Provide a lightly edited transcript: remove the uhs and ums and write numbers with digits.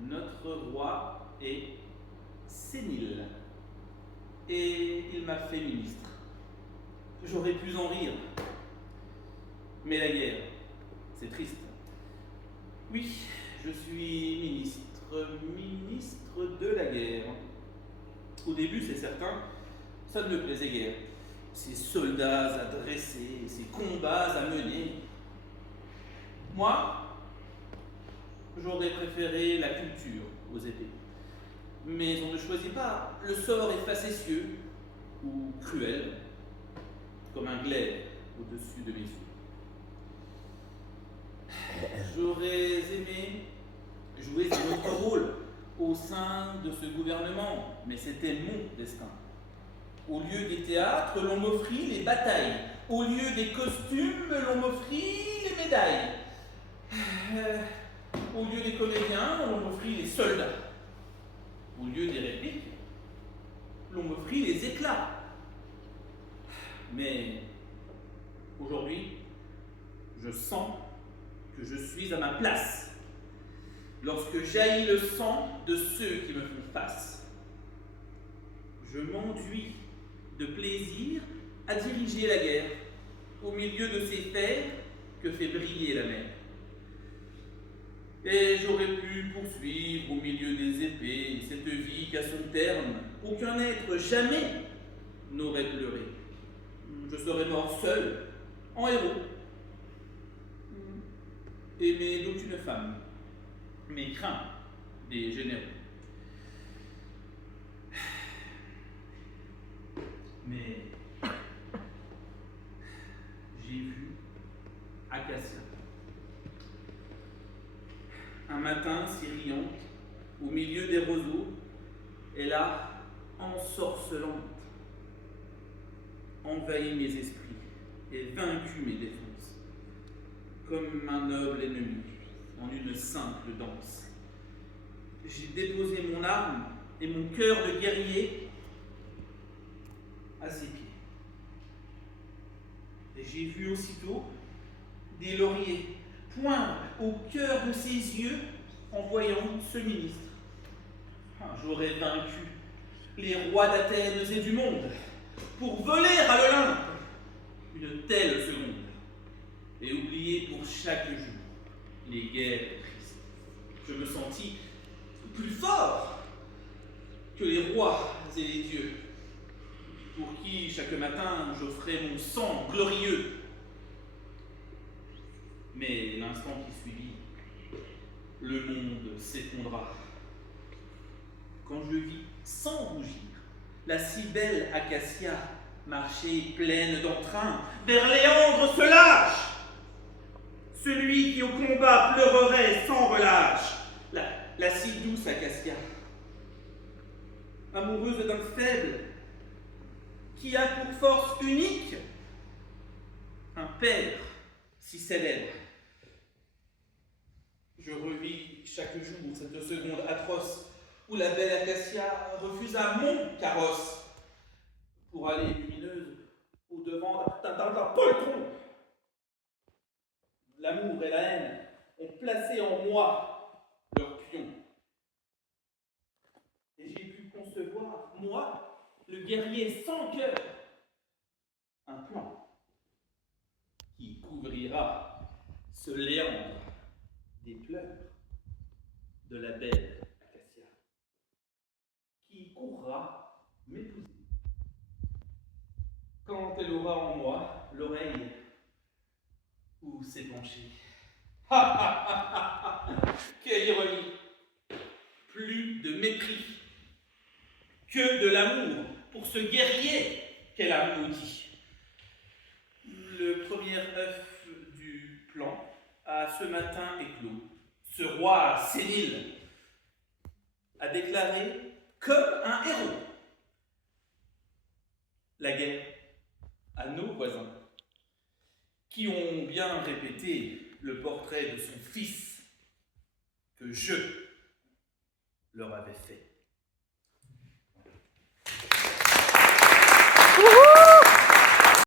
Notre roi est sénile et il m'a fait ministre. J'aurais pu en rire, mais la guerre, c'est triste. Oui, je suis ministre de la guerre. Au début, c'est certain, ça ne me plaisait guère. Ces soldats à dresser, ces combats à mener. Moi, j'aurais préféré la culture aux épées. Mais on ne choisit pas. Le sort est facétieux ou cruel, comme un glaive au-dessus de mes yeux. J'aurais aimé jouer un autre rôle au sein de ce gouvernement, mais c'était mon destin. Au lieu des théâtres, l'on m'offrit les batailles. Au lieu des costumes, l'on m'offrit les médailles. Au lieu des comédiens, l'on m'offrit les soldats. Au lieu des répliques, l'on m'offrit les éclats. Mais aujourd'hui, je sens que je suis à ma place. Lorsque jaillit le sang de ceux qui me font face, je m'enduis de plaisir à diriger la guerre au milieu de ces fers que fait briller la mer. Et j'aurais pu poursuivre au milieu des épées cette vie qu'à son terme, aucun être jamais n'aurait pleuré. Je serais mort seul, en héros, aimé d'aucune femme, mais craint des généraux. Mais j'ai vu Acacia. Un matin si riante, au milieu des roseaux, elle a, ensorcelante, envahi mes esprits et vaincu mes défenses, comme un noble ennemi en une simple danse. J'ai déposé mon arme et mon cœur de guerrier à ses pieds. Et j'ai vu aussitôt des lauriers poindre au cœur de ses yeux en voyant ce ministre. J'aurais vaincu les rois d'Athènes et du monde pour voler à l'Olympe une telle seconde et oublier pour chaque jour les guerres tristes. Je me sentis plus fort que les rois et les dieux, pour qui chaque matin j'offrais mon sang glorieux. Mais l'instant qui suivit, le monde s'effondra. Quand je vis, sans rougir, la si belle Acacia marcher pleine d'entrain vers Léandre se lâche, celui qui au combat pleurerait sans relâche, la si douce Acacia, amoureuse d'un faible, qui a pour force unique un père si célèbre. Je revis chaque jour cette seconde atroce où la belle Acacia refusa mon carrosse pour aller lumineuse au-devant d'un poltron. L'amour et la haine ont placé en moi leur pion. Et j'ai pu concevoir, moi, le guerrier sans cœur, un plan qui couvrira ce Léandre des pleurs de la belle Acacia, qui courra m'épouser quand elle aura en moi l'oreille où s'est penchée. Quelle ironie! Plus de mépris que de l'amour pour ce guerrier qu'elle a maudit. Le premier œuf du plan a ce matin éclos. Ce roi sénile a déclaré comme un héros la guerre à nos voisins, qui ont bien répété le portrait de son fils que je leur avais fait.